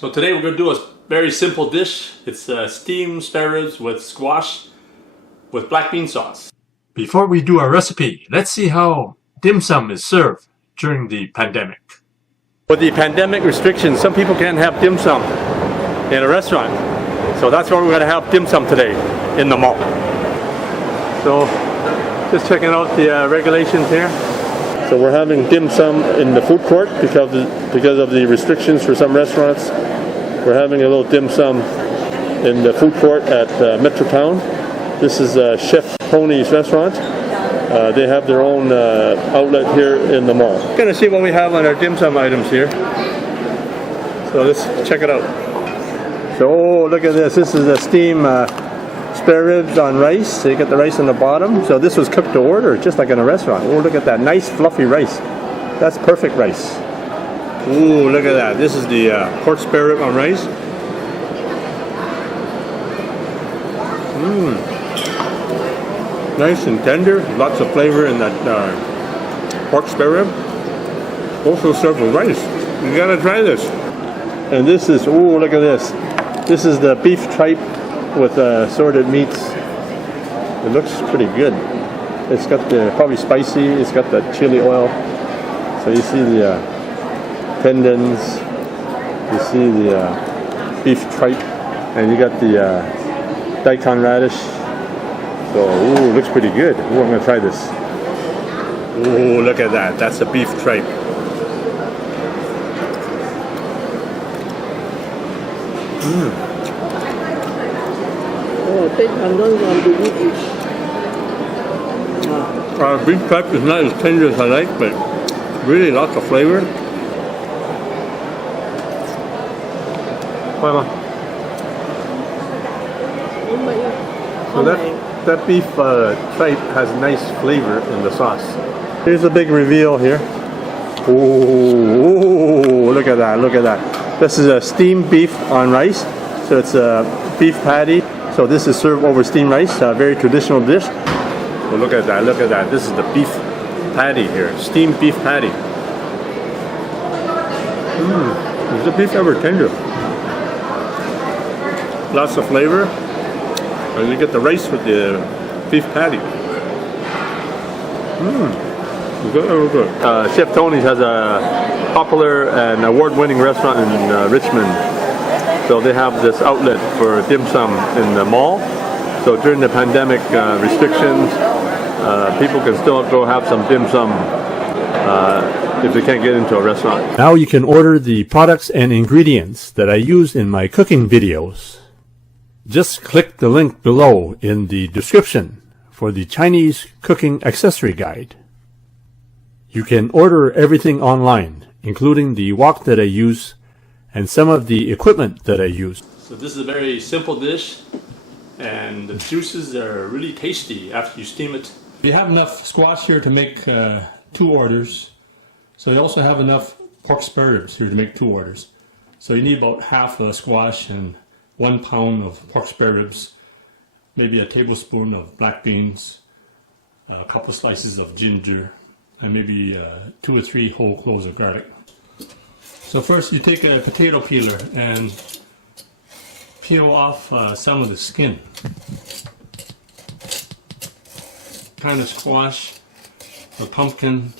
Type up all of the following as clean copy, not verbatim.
So today we're going to do a very simple dish. It's steamed spare ribs with squash with black bean sauce. Before we do our recipe, let's see how dim sum is served during the pandemic. With the pandemic restrictions, some people can't have dim sum in a restaurant. So that's why we're going to have dim sum today in the mall. So just checking out the regulations here. So we're having dim sum in the food court because of the restrictions for some restaurants. We're having a little dim sum in the food court at Metrotown. This is Chef Tony's restaurant. They have their own outlet here in the mall. We're going to see what we have on our dim sum items here. So let's check it out. So oh, look at this. This is a steamed spare ribs on rice. So you get the rice on the bottom. So this was cooked to order, just like in a restaurant. Oh, look at that nice fluffy rice. That's perfect rice. Ooh, look at that. This is the pork spare rib on rice. Nice and tender. Lots of flavor in that pork spare rib. Also served with rice. You gotta try this. And this is, ooh, look at this. This is the beef tripe with assorted meats. It looks pretty good. It's got the probably spicy. It's got the chili oil. So you see the tendons. You see the beef tripe, and you got the daikon radish. So ooh, looks pretty good. Ooh, I'm gonna try this. Ooh, look at that. That's the beef tripe. Beef tripe is not as tender as I like, but really lots of flavor. So that beef tripe has nice flavor in the sauce. Here's a big reveal here. Ooh, look at that, look at that. This is a steamed beef on rice. So it's a beef patty. So this is served over steamed rice, a very traditional dish. So look at that, look at that. This is the beef patty here, steamed beef patty. Is the beef ever tender? Lots of flavor. And you get the rice with the beef patty. Good, good. Chef Tony's has a popular and award-winning restaurant in Richmond. So they have this outlet for dim sum in the mall. So during the pandemic restrictions, people can still go have some dim sum if they can't get into a restaurant. Now you can order the products and ingredients that I use in my cooking videos. Just click the link below in the description for the Chinese cooking accessory guide. You can order everything online, including the wok that I use and some of the equipment that I use. So this is a very simple dish, and the juices are really tasty after you steam it. You have enough squash here to make 2 orders. So you also have enough pork spare ribs here to make 2 orders. So you need about half a squash and 1 pound of pork spare ribs, maybe a tablespoon of black beans, a couple slices of ginger, and maybe 2 or 3 whole cloves of garlic. So first you take a potato peeler and peel off some of the skin. Kind of squash, the pumpkin.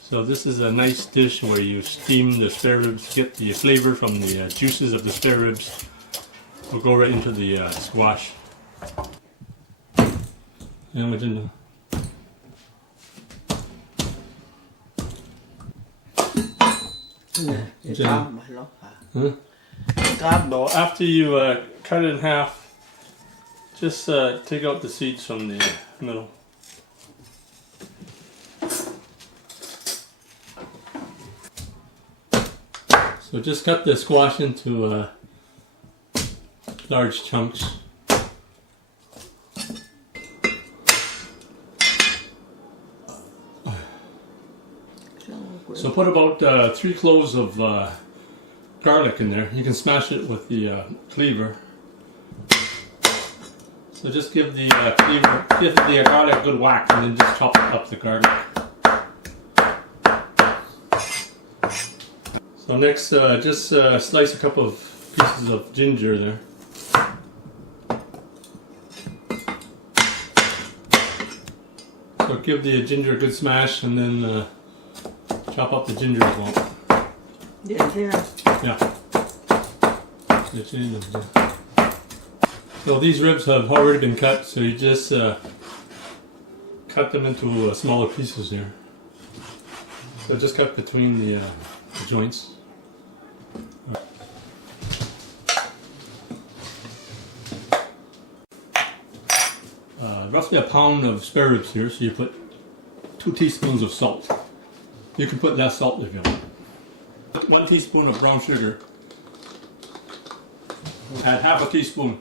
So this is a nice dish where you steam the spare ribs, get the flavor from the juices of the spare ribs. We'll go right into the squash. And we're in after you cut it in half, just take out the seeds from the middle. So just cut the squash into large chunks. So put about 3 cloves of garlic in there. You can smash it with the cleaver. So just give the garlic a good whack, and then just chop up the garlic. So next, just slice a couple of pieces of ginger there. So give the ginger a good smash and then chop up the ginger as well. Yeah. So these ribs have already been cut, so you just cut them into smaller pieces here. So just cut between the joints. Roughly a pound of spare ribs here, so you put 2 teaspoons of salt. You can put less salt if you want. 1 teaspoon of brown sugar. Add half a teaspoon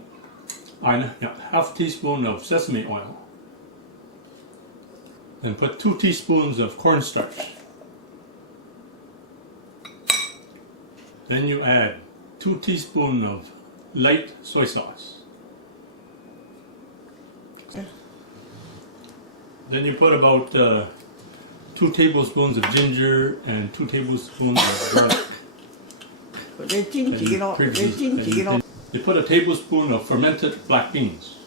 of sesame oil. Then put 2 teaspoons of cornstarch. Then you add 2 teaspoons of light soy sauce. Then you put about 2 tablespoons of ginger and 2 tablespoons of garlic. You put a tablespoon of fermented black beans.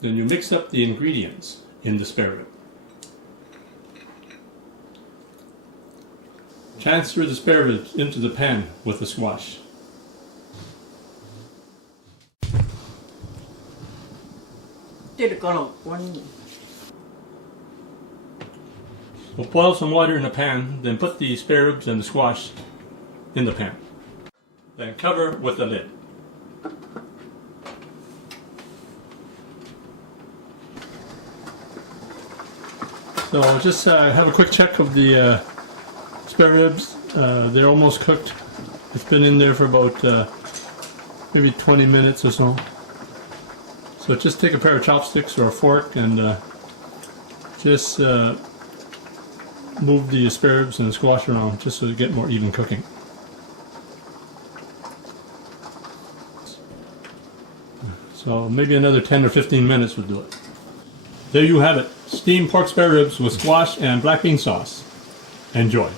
Then you mix up the ingredients in the spare rib. Transfer the spare ribs into the pan with the squash. We'll boil some water in the pan, then put the spare ribs and the squash in the pan. Then cover with a lid. So just have a quick check of the spare ribs. They're almost cooked. It's been in there for about maybe 20 minutes or so. So just take a pair of chopsticks or a fork and just move the spare ribs and the squash around just so you get more even cooking. So maybe another 10 or 15 minutes would do it. There you have it. Steamed pork spare ribs with squash and black bean sauce. Enjoy.